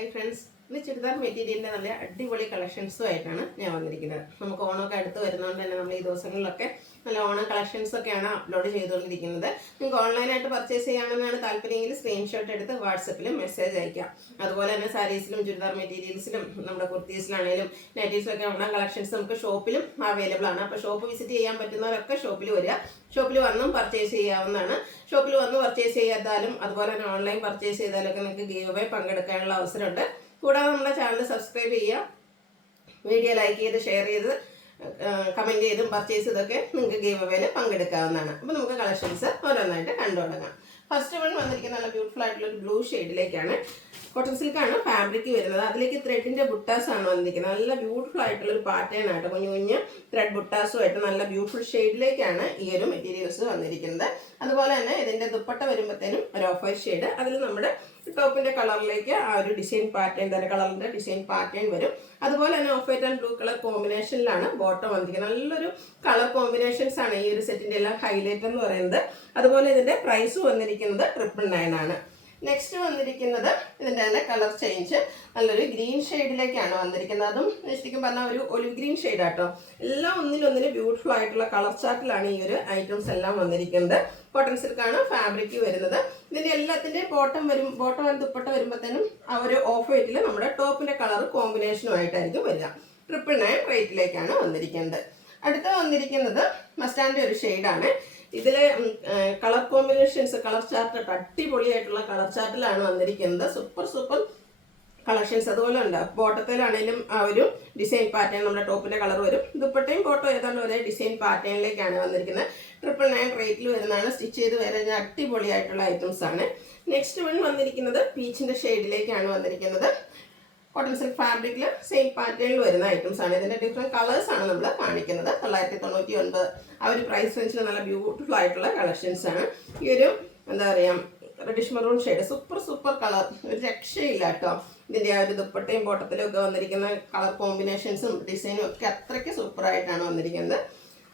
Hi friends, ഇന്ന് ചുരിദാർ മെറ്റീരിയലിൻ്റെ നല്ല അടിപൊളി കളക്ഷൻസുമായിട്ടാണ് ഞാൻ വന്നിരിക്കുന്നത്. നമുക്ക് ഓണമൊക്കെ അടുത്ത് വരുന്നതുകൊണ്ട് തന്നെ നമ്മൾ ഈ ദിവസങ്ങളിലൊക്കെ നല്ല ഓണം കളക്ഷൻസൊക്കെയാണ് അപ്ലോഡ് ചെയ്തുകൊണ്ടിരിക്കുന്നത്. നിങ്ങൾക്ക് ഓൺലൈനായിട്ട് പർച്ചേസ് ചെയ്യാമെന്നാണ് താല്പര്യമെങ്കിൽ സ്ക്രീൻഷോട്ട് എടുത്ത് വാട്സപ്പിൽ മെസ്സേജ് അയക്കാം. അതുപോലെ തന്നെ സാരീസിലും ചുരിദാർ മെറ്റീരിയൽസിലും നമ്മുടെ കുർത്തീസിലാണെങ്കിലും നൈറ്റീസിലൊക്കെ ഓണം കളക്ഷൻസ് നമുക്ക് ഷോപ്പിലും അവൈലബിൾ ആണ്. അപ്പോൾ ഷോപ്പ് വിസിറ്റ് ചെയ്യാൻ പറ്റുന്നവരൊക്കെ ഷോപ്പിൽ വരിക. ഷോപ്പിൽ വന്നും പർച്ചേസ് ചെയ്യാവുന്നതാണ്. ഷോപ്പിൽ വന്ന് പർച്ചേസ് ചെയ്യാത്താലും അതുപോലെ തന്നെ ഓൺലൈൻ പർച്ചേസ് ചെയ്താലൊക്കെ നിങ്ങൾക്ക് ഗീവ് അവേ പങ്കെടുക്കാനുള്ള അവസരമുണ്ട്. കൂടാതെ നമ്മുടെ ചാനൽ സബ്സ്ക്രൈബ് ചെയ്യുക, വീഡിയോ ലൈക്ക് ചെയ്ത് ഷെയർ ചെയ്ത് കമൻറ്റ് ചെയ്തും പർച്ചേസ് ചെയ്തൊക്കെ നിങ്ങൾക്ക് ഗീവ് അവേയിൽ പങ്കെടുക്കാവുന്നതാണ്. അപ്പോൾ നമുക്ക് കളക്ഷൻസ് ഓരോന്നായിട്ട് കണ്ടു തുടങ്ങാം. ഫസ്റ്റ് വൺ വന്നിരിക്കുന്ന നല്ല ബ്യൂട്ടിഫുൾ ആയിട്ടുള്ള ഒരു ബ്ലൂ ഷെയ്ഡിലേക്കാണ്. കോട്ടൺ സിൽക്കാണ് ഫാബ്രിക് വരുന്നത്. അതിലേക്ക് ത്രെഡിൻ്റെ ബുട്ടാസാണ് വന്നിരിക്കുന്നത്. നല്ല ബ്യൂട്ടിഫുൾ ആയിട്ടുള്ള ഒരു പാറ്റേൺ ആയിട്ട് കുഞ്ഞു കുഞ്ഞ് ത്രെഡ് ബുട്ടാസുമായിട്ട് നല്ല ബ്യൂട്ടിഫുൾ ഷെയ്ഡിലേക്കാണ് ഈ ഒരു മെറ്റീരിയൽസ് വന്നിരിക്കുന്നത്. അതുപോലെ തന്നെ ഇതിൻ്റെ ദുപ്പട്ട വരുമ്പോഴത്തേനും ഒരു ഓഫ് വൈറ്റ് ഷെയ്ഡ്, അതിൽ നമ്മുടെ ടോപ്പിൻ്റെ കളറിലേക്ക് ആ ഒരു ഡിസൈൻ പാറ്റേൺ തന്നെ കളറിൻ്റെ ഡിസൈൻ പാറ്റേൺ വരും. അതുപോലെ തന്നെ off white and blue colour കോമ്പിനേഷനിലാണ് ബോട്ടം വന്നിരിക്കുന്നത്. നല്ലൊരു കളർ കോമ്പിനേഷൻസ് ആണ് ഈ ഒരു സെറ്റിൻ്റെ എല്ലാം ഹൈലൈറ്റ് എന്ന് പറയുന്നത്. അതുപോലെ ഇതിൻ്റെ പ്രൈസ് വന്നിരിക്കുന്നത് 999 ആണ്. നെക്സ്റ്റ് വന്നിരിക്കുന്നത് ഇതിൻ്റെ തന്നെ കളർ ചേഞ്ച് നല്ലൊരു ഗ്രീൻ ഷെയ്ഡിലേക്കാണ് വന്നിരിക്കുന്നത്. അതും ശരിക്കും പറഞ്ഞാൽ ഒരു ഒലിവ് ഗ്രീൻ ഷെയ്ഡ് ആട്ടോ. എല്ലാം ഒന്നിനൊന്നിന് ബ്യൂട്ടിഫുൾ ആയിട്ടുള്ള കളർ ചാർട്ടിലാണ് ഈ ഒരു ഐറ്റംസ് എല്ലാം വന്നിരിക്കുന്നത്. കോട്ടൺ സിൽക്കാണ് ഫാബ്രിക് വരുന്നത്. ഇതിൻ്റെ എല്ലാത്തിൻ്റെയും ബോട്ടം ആൻഡ് ദുപ്പട്ട വരുമ്പോഴത്തേനും ആ ഒരു ഓഫ് വൈറ്റിൽ നമ്മുടെ ടോപ്പിൻ്റെ കളർ കോമ്പിനേഷനുമായിട്ടായിരിക്കും വരിക. 999 റേറ്റിലേക്കാണ് വന്നിരിക്കുന്നത്. അടുത്ത വന്നിരിക്കുന്നത് മസ്റ്റാൻഡിൻ്റെ ഒരു ഷെയ്ഡാണ്. ഇതിൽ കളർ കോമ്പിനേഷൻസ് കളർ ചാർട്ട് അടിപൊളിയായിട്ടുള്ള കളർ ചാർട്ടിലാണ് വന്നിരിക്കുന്നത്. സൂപ്പർ കളക്ഷൻസ് അതുപോലെ ഉണ്ട്. ബോട്ടത്തിലാണെങ്കിലും ആ ഒരു ഡിസൈൻ പാറ്റേൺ നമ്മുടെ ടോപ്പിൻ്റെ കളർ വരും. ദുപ്പട്ടയും ബോട്ടോ ഏതാണ്ട് ഒരേ ഡിസൈൻ പാറ്റേണിലേക്കാണ് വന്നിരിക്കുന്നത്. 999 റേറ്റിൽ വരുന്നതാണ്. സ്റ്റിച്ച് ചെയ്ത് വരുന്ന അടിപൊളിയായിട്ടുള്ള ഐറ്റംസ് ആണ്. നെക്സ്റ്റ് വൺ വന്നിരിക്കുന്നത് പീച്ചിൻ്റെ ഷെയ്ഡിലേക്കാണ് വന്നിരിക്കുന്നത്. കോട്ടൺ സിൽക്ക് ഫാബ്രിക്കിൽ സെയിം പാറ്റേണിൽ വരുന്ന ഐറ്റംസ് ആണ്. ഇതിൻ്റെ ഡിഫറെൻറ്റ് കളേഴ്സ് ആണ് നമ്മൾ കാണിക്കുന്നത്. 999 ആ ഒരു പ്രൈസ് റേഞ്ചിൽ നല്ല ബ്യൂട്ടിഫുൾ ആയിട്ടുള്ള കളക്ഷൻസ് ആണ്. ഈ ഒരു എന്താ പറയുക reddish maroon shade super colour, ഒരു രക്ഷയില്ല കേട്ടോ. ഇതിൻ്റെ ആ ഒരു ദുപ്പട്ടയും ബോട്ടത്തിലും ഒക്കെ വന്നിരിക്കുന്ന കളർ കോമ്പിനേഷൻസും ഡിസൈനും ഒക്കെ അത്രയ്ക്ക് സൂപ്പറായിട്ടാണ് വന്നിരിക്കുന്നത്.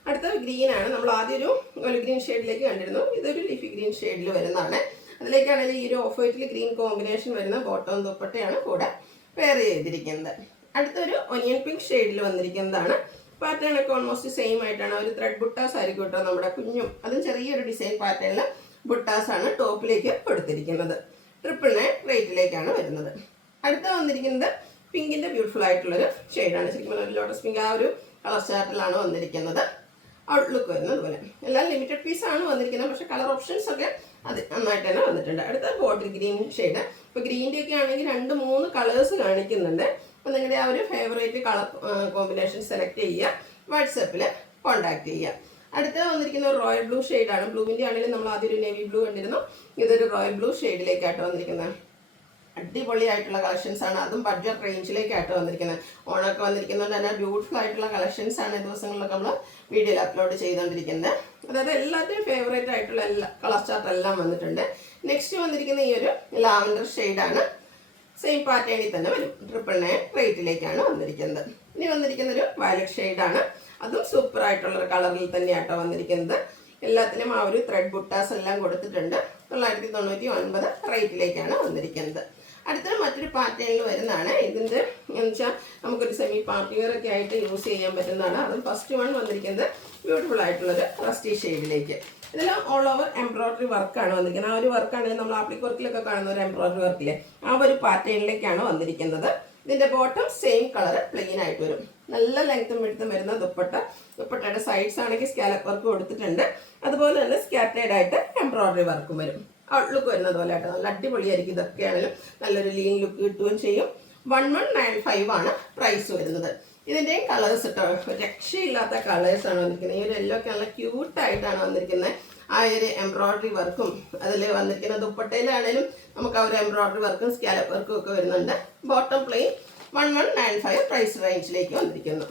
അടുത്ത ഗ്രീൻ ആണ്. നമ്മൾ ആദ്യം ഒരു ഒലിവ് ഗ്രീൻ ഷെയ്ഡിലേക്ക് കണ്ടിരുന്നു. ഇതൊരു ലീഫി ഗ്രീൻ ഷെയ്ഡിൽ വരുന്നതാണ്. അതിലേക്കാണെങ്കിൽ ഈ ഒരു ഓഫ് വൈറ്റിൽ ഗ്രീൻ കോമ്പിനേഷൻ വരുന്ന ബോട്ടവും ദുപ്പട്ടയാണ് കൂടെ വെയർ ചെയ്തിരിക്കുന്നത്. അടുത്തൊരു ഒനിയൻ പിങ്ക് ഷെയ്ഡിൽ വന്നിരിക്കുന്നതാണ്. പാറ്റേൺ ഒക്കെ ഓൾമോസ്റ്റ് സെയിം ആയിട്ടാണ്. ഒരു ത്രെഡ് ബുട്ടാസ് ആയിരിക്കും കേട്ടോ നമ്മുടെ കുഞ്ഞും. അതും ചെറിയൊരു ഡിസൈൻ പാറ്റേണിൽ ബുട്ടാസ് ആണ് ടോപ്പിലേക്ക് കൊടുത്തിരിക്കുന്നത്. 999 റേറ്റിലേക്കാണ് വരുന്നത്. അടുത്ത വന്നിരിക്കുന്നത് പിങ്കിൻ്റെ ബ്യൂട്ടിഫുൾ ആയിട്ടുള്ളൊരു ഷെയ്ഡാണ്. ശരിക്കും ഒരു ലോട്ടസ് പിങ്ക് ആ ഒരു കളർ ചാർട്ടിലാണ് വന്നിരിക്കുന്നത്. ഔട്ട്ലുക്ക് വരുന്നത് അതുപോലെ എല്ലാം ലിമിറ്റഡ് പീസാണ് വന്നിരിക്കുന്നത്. പക്ഷേ കളർ ഓപ്ഷൻസ് ഒക്കെ അത് നന്നായിട്ട് തന്നെ വന്നിട്ടുണ്ട്. അടുത്ത ബോട്ടിൽ ഗ്രീൻ ഷെയ്ഡ്. ഇപ്പോൾ ഗ്രീൻ്റെ ഒക്കെ ആണെങ്കിൽ 2-3 കളേഴ്സ് കാണിക്കുന്നുണ്ട്. അപ്പോൾ നിങ്ങളുടെ ആ ഒരു ഫേവറേറ്റ് കളർ കോമ്പിനേഷൻ സെലക്ട് ചെയ്യുക, വാട്സപ്പിൽ കോൺടാക്ട് ചെയ്യുക. അടുത്ത വന്നിരിക്കുന്ന ഒരു റോയൽ ബ്ലൂ ഷെയ്ഡാണ്. ബ്ലൂവിൻ്റെ ആണെങ്കിലും നമ്മൾ ആദ്യം ഒരു നേവി ബ്ലൂ കണ്ടിരുന്നു. ഇതൊരു റോയൽ ബ്ലൂ ഷെയ്ഡിലേക്കായിട്ട് വന്നിരിക്കുന്നത്. അടിപൊളിയായിട്ടുള്ള കളക്ഷൻസ് ആണ്. അതും ബഡ്ജറ്റ് റേഞ്ചിലേക്കായിട്ട് വന്നിരിക്കുന്നത്. ഓണമൊക്കെ വന്നിരിക്കുന്നതുകൊണ്ട് തന്നെ ബ്യൂട്ടിഫുൾ ആയിട്ടുള്ള കളക്ഷൻസ് ആണ് ദിവസങ്ങളിലൊക്കെ നമ്മൾ വീഡിയോയിൽ അപ്ലോഡ് ചെയ്തുകൊണ്ടിരിക്കുന്നത്. അതായത് എല്ലാത്തിനും ഫേവറേറ്റ് ആയിട്ടുള്ള എല്ലാ കളർ ചാർട്ട് എല്ലാം വന്നിട്ടുണ്ട്. നെക്സ്റ്റ് വന്നിരിക്കുന്ന ഈ ഒരു ലാവൻഡർ ഷെയ്ഡാണ്. സെയിം പാറ്റേണിൽ തന്നെ വരും. 999 റേറ്റിലേക്കാണ് വന്നിരിക്കുന്നത്. ഇനി വന്നിരിക്കുന്നൊരു വയലറ്റ് ഷെയ്ഡാണ്. അതും സൂപ്പർ ആയിട്ടുള്ളൊരു കളറിൽ തന്നെയാട്ടോ വന്നിരിക്കുന്നത്. എല്ലാത്തിനും ആ ഒരു ത്രെഡ് ബുട്ടാസ് എല്ലാം കൊടുത്തിട്ടുണ്ട്. 999 റേറ്റിലേക്കാണ് വന്നിരിക്കുന്നത്. അടുത്തൊരു മറ്റൊരു പാറ്റേണിൽ വരുന്നതാണ്. ഇതിൻ്റെ എന്ന് വെച്ചാൽ നമുക്കൊരു സെമി പാർട്ടി വെയർ ഒക്കെ ആയിട്ട് യൂസ് ചെയ്യാൻ പറ്റുന്നതാണ്. അതും ഫസ്റ്റ് വൺ വന്നിരിക്കുന്നത് ബ്യൂട്ടിഫുൾ ആയിട്ടുള്ളൊരു റസ്റ്റി ഷെയ്ഡിലേക്ക്. ഇതെല്ലാം ഓൾ ഓവർ എംബ്രോയ്ഡറി വർക്കാണ് വന്നിരിക്കുന്നത്. ആ ഒരു വർക്കാണെങ്കിൽ നമ്മൾ ആപ്ലിക് വർക്കിലൊക്കെ കാണുന്ന ഒരു എംബ്രോയ്ഡറി വർക്കിലെ ആ ഒരു പാറ്റേണിലേക്കാണ് വന്നിരിക്കുന്നത്. ഇതിൻ്റെ ബോട്ടം സെയിം കളർ പ്ലെയിൻ ആയിട്ട് വരും. നല്ല ലെങ്ത്തും വെടുത്തും വരുന്ന ദുപ്പട്ടയുടെ സൈഡ്സ് ആണെങ്കിൽ സ്കാലപ്പ് വർക്ക് കൊടുത്തിട്ടുണ്ട്. അതുപോലെ തന്നെ സ്കാറ്റേഡ് ആയിട്ട് എംബ്രോയ്ഡറി വർക്കും വരും. ഔട്ട്ലുക്ക് വരുന്നത് പോലെ ആയിട്ട് നല്ല അടിപൊളിയായിരിക്കും. ഇതൊക്കെയാണെങ്കിലും നല്ലൊരു ലീൻ ലുക്ക് കിട്ടുകയും ചെയ്യും. 1195 ആണ് പ്രൈസ് വരുന്നത്. ഇതിൻ്റെയും കളേഴ്സ് ഇട്ടോ രക്ഷയില്ലാത്ത കളേഴ്സാണ് വന്നിരിക്കുന്നത്. ഈ ഒരു യെല്ലോ ഒക്കെ നല്ല ക്യൂട്ടായിട്ടാണ് വന്നിരിക്കുന്നത്. ആ ഒരു എംബ്രോയ്ഡറി വർക്കും അതിൽ വന്നിരിക്കുന്ന ദുപ്പട്ടയിലാണെങ്കിലും നമുക്ക് ആ ഒരു എംബ്രോയ്ഡറി വർക്കും സ്കാലപ്പ് വർക്കും ഒക്കെ വരുന്നുണ്ട്. ബോട്ടം പ്ലെയിൻ 1195 പ്രൈസ് റേഞ്ചിലേക്ക് വന്നിരിക്കുന്നു.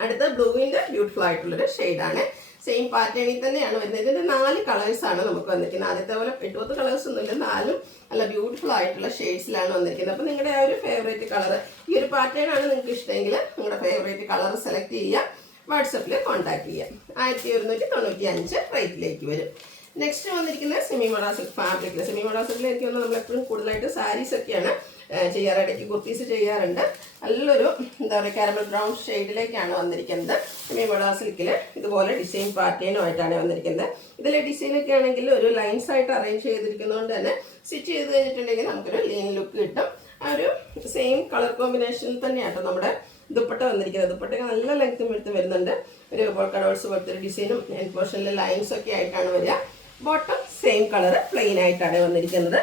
അടുത്ത ബ്ലൂവിൻ്റെ ബ്യൂട്ടിഫുൾ ആയിട്ടുള്ളൊരു ഷെയ്ഡാണ്. സെയിം പാറ്റേണിൽ തന്നെയാണ് വരുന്നത്. ഇതിൻ്റെ 4 കളേഴ്സാണ് നമുക്ക് വന്നിരിക്കുന്നത്. ആദ്യത്തെ പോലെ 8 കളേഴ്സ് ഒന്നുമില്ല. 4 നല്ല ബ്യൂട്ടിഫുൾ ആയിട്ടുള്ള ഷെയ്ഡ്സിലാണ് വന്നിരിക്കുന്നത്. അപ്പോൾ നിങ്ങളുടെ ആ ഒരു ഫേവറേറ്റ് കളർ ഈ ഒരു പാറ്റേൺ ആണ് നിങ്ങൾക്ക് ഇഷ്ടമെങ്കിൽ നിങ്ങളുടെ ഫേവറേറ്റ് കളർ സെലക്ട് ചെയ്യുക, വാട്സപ്പിൽ കോൺടാക്ട് ചെയ്യുക. 1195 റേറ്റിലേക്ക് വരും. നെക്സ്റ്റ് വന്നിരിക്കുന്നത് സെമി മോഡ സിൽക്ക് ഫാബ്രിക്കിൽ. സെമി മോഡ സിൽക്കിൽ എനിക്ക് തോന്നുന്നു നമ്മളെപ്പോഴും കൂടുതലായിട്ട് സാരീസ് ഒക്കെയാണ് ചെയ്യാറുണ്ട്, ഇടയ്ക്ക് കുർത്തീസ് ചെയ്യാറുണ്ട്. നല്ലൊരു എന്താ പറയുക കാരമൽ ബ്രൗൺ ഷെയ്ഡിലേക്കാണ് വന്നിരിക്കുന്നത്. സെമി മോഡ സിൽക്കിൽ ഇതുപോലെ ഡിസൈൻ പാറ്റേണുമായിട്ടാണ് വന്നിരിക്കുന്നത്. ഇതിലെ ഡിസൈനൊക്കെ ആണെങ്കിൽ ഒരു ലൈൻസ് ആയിട്ട് അറേഞ്ച് ചെയ്തിരിക്കുന്നതുകൊണ്ട് തന്നെ സ്റ്റിച്ച് ചെയ്ത് കഴിഞ്ഞിട്ടുണ്ടെങ്കിൽ നമുക്കൊരു ലീൻ ലുക്ക് കിട്ടും. ആ ഒരു സെയിം കളർ കോമ്പിനേഷനിൽ തന്നെയാട്ടോ നമ്മുടെ ദുപ്പട്ട വന്നിരിക്കുന്നത്. ദുപ്പട്ടയൊക്കെ നല്ല ലെങ്ത്തും എടുത്ത് വരുന്നുണ്ട്. ഒരു പോൾക്ക ഡോട്ട്സ് പോലത്തെ ഒരു ഡിസൈനും എൻഡ് പോർഷനിലെ ലൈൻസ് ഒക്കെ ആയിട്ടാണ് വരിക. ബോട്ടം സെയിം കളർ പ്ലെയിൻ ആയിട്ടാണ് വന്നിരിക്കുന്നത്.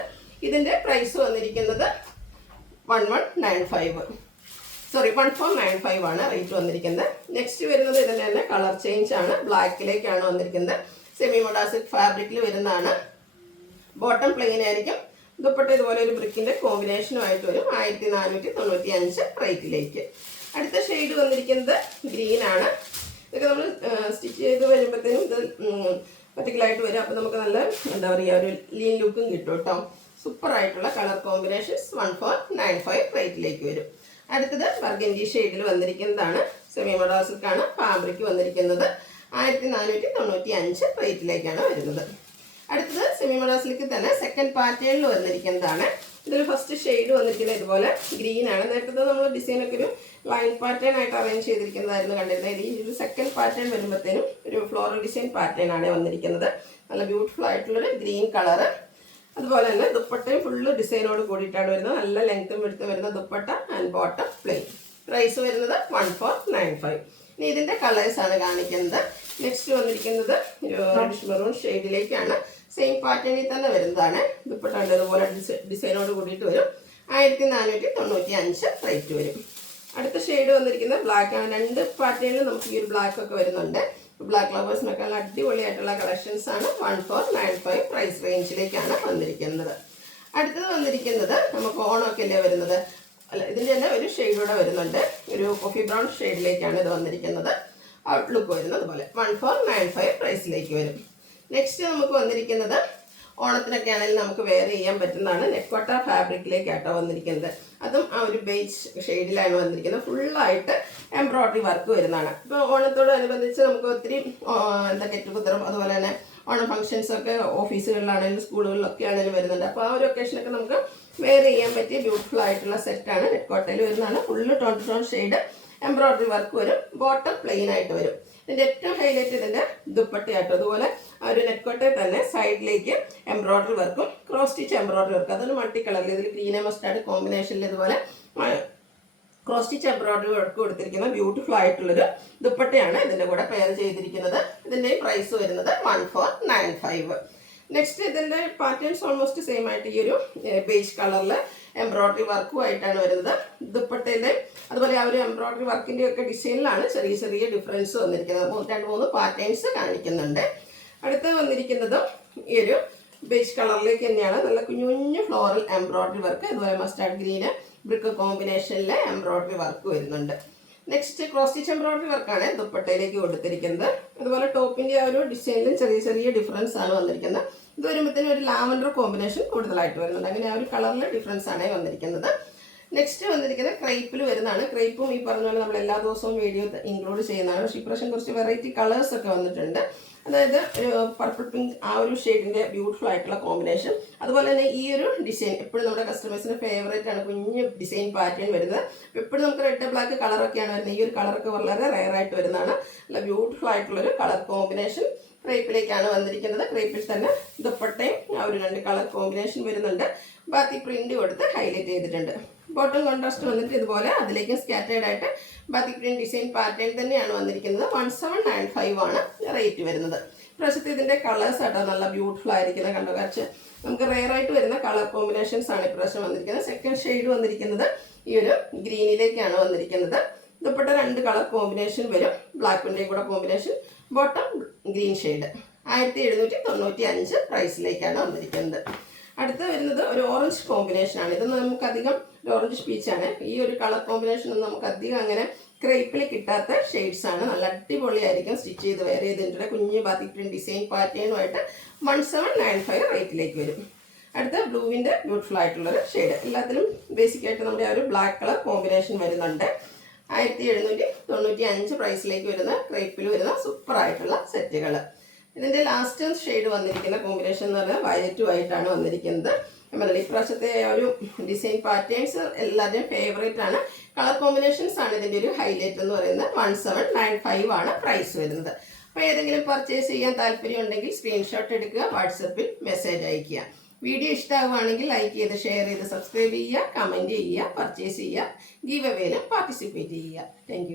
ഇതിൻ്റെ പ്രൈസ് വന്നിരിക്കുന്നത് 1495 ആണ് റേറ്റ് വന്നിരിക്കുന്നത്. നെക്സ്റ്റ് വരുന്നത് ഇതിൻ്റെ തന്നെ കളർ ചേഞ്ച് ആണ്, ബ്ലാക്കിലേക്കാണ് വന്നിരിക്കുന്നത്. സെമി മൊഡാസിക് ഫാബ്രിക്കിൽ വരുന്നതാണ്. ബോട്ടം പ്ലെയിൻ ആയിരിക്കും. ദുപ്പട്ട ഇതുപോലെ ഒരു ബ്രിക്കിൻ്റെ കോമ്പിനേഷനുമായിട്ട് വരും. 1495 റേറ്റിലേക്ക്. അടുത്ത ഷെയ്ഡ് വന്നിരിക്കുന്നത് ഗ്രീൻ ആണ്. ഇതൊക്കെ നമ്മൾ സ്റ്റിച്ച് ചെയ്ത് വരുമ്പോഴത്തേനും ഇത് പർട്ടിക്കുലറായിട്ട് വരും. അപ്പോൾ നമുക്ക് നല്ല എന്താ പറയുക ഒരു ലീൻ ലുക്കും കിട്ടും കേട്ടോ. സൂപ്പറായിട്ടുള്ള കളർ കോമ്പിനേഷൻസ് 1495 റേറ്റിലേക്ക് വരും. അടുത്തത് ബർഗൻഡി ഷെയ്ഡിൽ വന്നിരിക്കുന്നതാണ്. സെമി മൊഡാസിക്കാണ് ഫാബ്രിക് വന്നിരിക്കുന്നത്. 1495 റേറ്റിലേക്കാണ് വരുന്നത്. അടുത്തത് സെമി മൊഡാസിലേക്ക് തന്നെ സെക്കൻഡ് പാറ്റേണിൽ വന്നിരിക്കുന്നതാണ്. ഇതിൽ ഫസ്റ്റ് ഷെയ്ഡ് വന്നിരിക്കുന്നത് ഇതുപോലെ ഗ്രീൻ ആണ്. നേരത്തെ നമ്മൾ ഡിസൈനൊക്കെ ഒരു ലൈൻ പാറ്റേൺ ആയിട്ട് അറേഞ്ച് ചെയ്തിരിക്കുന്നതായിരുന്നു കണ്ടിരുന്നത്. ഈ ഒരു സെക്കൻഡ് പാറ്റേൺ വരുമ്പോഴത്തേനും ഒരു ഫ്ലോറൽ ഡിസൈൻ പാറ്റേൺ ആണ് വന്നിരിക്കുന്നത്. നല്ല ബ്യൂട്ടിഫുൾ ആയിട്ടുള്ളൊരു ഗ്രീൻ കളറ്. അതുപോലെ തന്നെ ദുപ്പട്ടയും ഫുള്ള് ഡിസൈനോട് കൂടിയിട്ടാണ് വരുന്നത്. നല്ല ലെങ്ത്തും എടുത്ത് വരുന്ന dupatta and bottom plain. Price വരുന്നത് 1495. ഇനി ഇതിൻ്റെ കളേഴ്സാണ് കാണിക്കുന്നത്. നെക്സ്റ്റ് വന്നിരിക്കുന്നത് ഒരു റെഡിഷ് മെറൂൺ ഷെയ്ഡിലേക്കാണ്. സെയിം പാറ്റേണിൽ തന്നെ വരുന്നതാണ്. ദുപ്പട്ട ഇതുപോലെ ഡിസൈനോട് കൂടിയിട്ട് വരും. 1495 റേറ്റ് വരും. അടുത്ത ഷെയ്ഡ് വന്നിരിക്കുന്നത് ബ്ലാക്ക് ആണ്. രണ്ട് പാറ്റേണിൽ നമുക്ക് ഈ ഒരു ബ്ലാക്ക് ഒക്കെ വരുന്നുണ്ട്. ബ്ലാക്ക് ലവേഴ്സിനൊക്കെ നല്ല അടിപൊളിയായിട്ടുള്ള കളക്ഷൻസ് ആണ്. 1495 പ്രൈസ് റേഞ്ചിലേക്കാണ് വന്നിരിക്കുന്നത്. അടുത്തത് വന്നിരിക്കുന്നത് നമുക്ക് ഓണമൊക്കെ അല്ലേ വരുന്നത്. അല്ല, ഇതിൻ്റെ തന്നെ ഒരു ഷെയ്ഡൂടെ വരുന്നുണ്ട്. ഒരു കോഫി ബ്രൗൺ ഷെയ്ഡിലേക്കാണ് ഇത് വന്നിരിക്കുന്നത്. ഔട്ട്ലുക്ക് വരുന്നത് പോലെ 1495 പ്രൈസിലേക്ക് വരും. നെക്സ്റ്റ് നമുക്ക് വന്നിരിക്കുന്നത് ഓണത്തിനൊക്കെ ആണെങ്കിൽ നമുക്ക് വെയർ ചെയ്യാൻ പറ്റുന്നതാണ്. നെക്കോട്ട ഫാബ്രിക്കിലേക്കാട്ടോ വന്നിരിക്കുന്നത്. അതും ആ ഒരു ബേജ് ഷെയ്ഡിലാണ് വന്നിരിക്കുന്നത്. ഫുള്ളായിട്ട് എംബ്രോയ്ഡറി വർക്ക് വരുന്നതാണ്. ഇപ്പോൾ ഓണത്തോടനുബന്ധിച്ച് നമുക്ക് ഒത്തിരി എന്താ കെറ്റുകുത്തറും അതുപോലെ തന്നെ ഓണം ഫംഗ്ഷൻസൊക്കെ ഓഫീസുകളിലാണെങ്കിലും സ്കൂളുകളിലൊക്കെ ആണെങ്കിലും വരുന്നുണ്ട്. അപ്പോൾ ആ ഒരു ഒക്കേഷനൊക്കെ നമുക്ക് വെയർ ചെയ്യാൻ പറ്റിയ ബ്യൂട്ടിഫുൾ ആയിട്ടുള്ള സെറ്റാണ്. നെക്കോട്ടയിൽ വരുന്നതാണ്. Full tone shade embroidery work വരും. ബോട്ടം പ്ലെയിൻ ആയിട്ട് വരും. ഇതിൻ്റെ ഏറ്റവും ഹൈലൈറ്റ് ഇതിൻ്റെ ദുപ്പട്ടയാട്ടോ. അതുപോലെ ആ ഒരു നെക്കോട്ടയിൽ തന്നെ സൈഡിലേക്ക് എംബ്രോയ്ഡറി വർക്കും ക്രോസ് സ്റ്റിച്ച് എംബ്രോയ്ഡറി വർക്കും അതൊരു മൾട്ടി കളറിൽ ഇതിൽ ഗ്രീൻ മസ്റ്റാർഡ് കോമ്പിനേഷനിൽ ഇതുപോലെ ക്രോസ് സ്റ്റിച്ച് എംബ്രോയ്ഡറി വർക്ക് കൊടുത്തിരിക്കുന്ന ബ്യൂട്ടിഫുൾ ആയിട്ടുള്ളൊരു ദുപ്പട്ടയാണ് ഇതിൻ്റെ കൂടെ പെയർ ചെയ്തിരിക്കുന്നത്. ഇതിൻ്റെ പ്രൈസ് വരുന്നത് 1495. നെക്സ്റ്റ് ഇതിൻ്റെ പാറ്റേൺസ് ഓൾമോസ്റ്റ് സെയിം ആയിട്ട് ഈ ഒരു ബേജ് കളറിൽ എംബ്രോയ്ഡറി വർക്കുമായിട്ടാണ് വരുന്നത്. ദുപ്പട്ടയിലെ അതുപോലെ ആ ഒരു എംബ്രോയ്ഡറി വർക്കിൻ്റെ ഒക്കെ ഡിസൈനിലാണ് ചെറിയ ചെറിയ ഡിഫറൻസ് വന്നിരിക്കുന്നത്. 2-3 പാറ്റേൺസ് കാണിക്കുന്നുണ്ട്. അടുത്ത് വന്നിരിക്കുന്നത് ഈ ഒരു ബേജ് കളറിലേക്ക് തന്നെയാണ്. നല്ല കുഞ്ഞു കുഞ്ഞു ഫ്ലോറൽ എംബ്രോയ്ഡറി വർക്ക് അതുപോലെ മസ്റ്റാർഡ് ഗ്രീന് ബ്രിക്ക് കോമ്പിനേഷനിലെ എംബ്രോയ്ഡറി വർക്ക് വരുന്നുണ്ട്. നെക്സ്റ്റ് ക്രോസ് സ്റ്റിച്ച് എംബ്രോയ്ഡറി വർക്കാണ് ദുപ്പട്ടയിലേക്ക് കൊടുത്തിരിക്കുന്നത്. അതുപോലെ ടോപ്പിൻ്റെ ആ ഒരു ഡിസൈനിലും ചെറിയ ചെറിയ ഡിഫറൻസ് ആണ് വന്നിരിക്കുന്നത്. ഇത് വരുമ്പോഴത്തേനും ഒരു ലാവൻഡർ കോമ്പിനേഷൻ കൂടുതലായിട്ട് വരുന്നുണ്ട്. അങ്ങനെ ആ ഒരു കളറിൽ ഡിഫറൻസ് ആണ് വന്നിരിക്കുന്നത്. നെക്സ്റ്റ് വന്നിരിക്കുന്നത് ക്രൈപ്പിൽ വരുന്നതാണ്. ക്രൈപ്പും ഈ പറഞ്ഞ പോലെ നമ്മൾ എല്ലാ ദിവസവും വീഡിയോ ഇൻക്ലൂഡ് ചെയ്യുന്നതാണ്. പക്ഷേ ഇപ്രാവശ്യം കുറച്ച് വെറൈറ്റി കളേഴ്സ് ഒക്കെ വന്നിട്ടുണ്ട്. അതായത് പർപ്പിൾ പിങ്ക് ആ ഒരു ഷെയ്ഡിൻ്റെ ബ്യൂട്ടിഫുൾ ആയിട്ടുള്ള കോമ്പിനേഷൻ. അതുപോലെ തന്നെ ഈ ഒരു ഡിസൈൻ എപ്പോഴും നമ്മുടെ കസ്റ്റമേഴ്സിന് ഫേവറേറ്റ് ആണ്. കുഞ്ഞ് ഡിസൈൻ പാറ്റേൺ വരുന്നത്. എപ്പോഴും നമുക്ക് റെഡ് ബ്ലാക്ക് കളറൊക്കെയാണ് വരുന്നത്. ഈ ഒരു കളറൊക്കെ വളരെ റെയർ ആയിട്ട് വരുന്നതാണ്. നല്ല ബ്യൂട്ടിഫുൾ ആയിട്ടുള്ളൊരു കളർ കോമ്പിനേഷൻ ക്രേപ്പിലേക്കാണ് വന്നിരിക്കുന്നത്. ക്രേപ്പിൽ തന്നെ ദുപ്പട്ടയും ആ ഒരു 2 കളർ കോമ്പിനേഷൻ വരുന്നുണ്ട്. ബാക്കി പ്രിന്റ് കൊടുത്ത് ഹൈലൈറ്റ് ചെയ്തിട്ടുണ്ട്. ബോട്ടം കോൺട്രാസ്റ്റ് വന്നിട്ട് ഇതുപോലെ അതിലേക്ക് സ്കാറ്റേഡ് ആയിട്ട് ബാക്കി പ്രിന്റ് ഡിസൈൻ പാറ്റേൺ തന്നെയാണ് വന്നിരിക്കുന്നത്. 1795 ആണ് റേറ്റ് വരുന്നത്. ഇപ്രാവശ്യത്തെ ഇതിൻ്റെ കളേഴ്സ് ആട്ടോ നല്ല ബ്യൂട്ടിഫുൾ ആയിരിക്കുന്നത്. കണ്ടോ, കുറച്ച് നമുക്ക് റെയർ ആയിട്ട് വരുന്ന കളർ കോമ്പിനേഷൻസ് ആണ് ഇപ്രാവശ്യം വന്നിരിക്കുന്നത്. സെക്കൻഡ് ഷെയ്ഡ് വന്നിരിക്കുന്നത് ഈ ഒരു ഗ്രീനിലേക്കാണ് വന്നിരിക്കുന്നത്. ദുപ്പട്ട 2 കളർ കോമ്പിനേഷൻ വരും. ബ്ലാക്കിൻ്റെയും കൂടെ കോമ്പിനേഷൻ. Bottom green shade. 1795 പ്രൈസിലേക്കാണ് വന്നിരിക്കുന്നത്. അടുത്ത വരുന്നത് ഒരു ഓറഞ്ച് കോമ്പിനേഷനാണ്. ഇത് നമുക്കധികം ഒരു ഓറഞ്ച് പീച്ചാണ്. ഈ ഒരു കളർ കോമ്പിനേഷൻ ഒന്നും നമുക്കധികം അങ്ങനെ ക്രേപ്പിൽ കിട്ടാത്ത ഷെയ്ഡ്സ് ആണ്. നല്ല അടിപൊളിയായിരിക്കും സ്റ്റിച്ച് ചെയ്ത് വെയർ ചെയ്തിട്ടുണ്ട്. കുഞ്ഞ് ബാത്തിക് പ്രിന്റ് ഡിസൈൻ പാറ്റേണുമായിട്ട് 1795 റേറ്റിലേക്ക് വരും. അടുത്ത ബ്ലൂവിൻ്റെ ബ്യൂട്ടിഫുൾ ആയിട്ടുള്ളൊരു ഷെയ്ഡ്. എല്ലാത്തിലും ബേസിക്കായിട്ട് നമ്മുടെ ആ ഒരു ബ്ലാക്ക് കളർ കോമ്പിനേഷൻ വരുന്നുണ്ട്. 1795 പ്രൈസിലേക്ക് വരുന്ന ക്രേപ്പിൽ വരുന്ന സൂപ്പറായിട്ടുള്ള സെറ്റുകൾ. ഇതിൻ്റെ ലാസ്റ്റ് ഷെയ്ഡ് വന്നിരിക്കുന്ന കോമ്പിനേഷൻ എന്ന് പറഞ്ഞാൽ വയലറ്റുമായിട്ടാണ് വന്നിരിക്കുന്നത്. ഞാൻ പറഞ്ഞില്ല ഇപ്രാവശ്യത്തെ ഒരു ഡിസൈൻ പാറ്റേൺസ് എല്ലാവരുടെയും ഫേവറേറ്റ് ആണ്. കളർ കോമ്പിനേഷൻസ് ആണ് ഇതിൻ്റെ ഒരു ഹൈലൈറ്റ് എന്ന് പറയുന്നത്. 1795 ആണ് പ്രൈസ് വരുന്നത്. അപ്പോൾ ഏതെങ്കിലും പർച്ചേസ് ചെയ്യാൻ താല്പര്യം ഉണ്ടെങ്കിൽ സ്ക്രീൻഷോട്ട് എടുക്കുക, വാട്സപ്പിൽ മെസ്സേജ് അയയ്ക്കുക. വീഡിയോ ഇഷ്ടമാവുകയാണെങ്കിൽ ലൈക്ക് ചെയ്ത് ഷെയർ ചെയ്ത് സബ്സ്ക്രൈബ് ചെയ്യുക, കമൻറ്റ് ചെയ്യുക, പർച്ചേസ് ചെയ്യുക, ഗീവ് അവേയിലും പാർട്ടിസിപ്പേറ്റ് ചെയ്യുക. താങ്ക്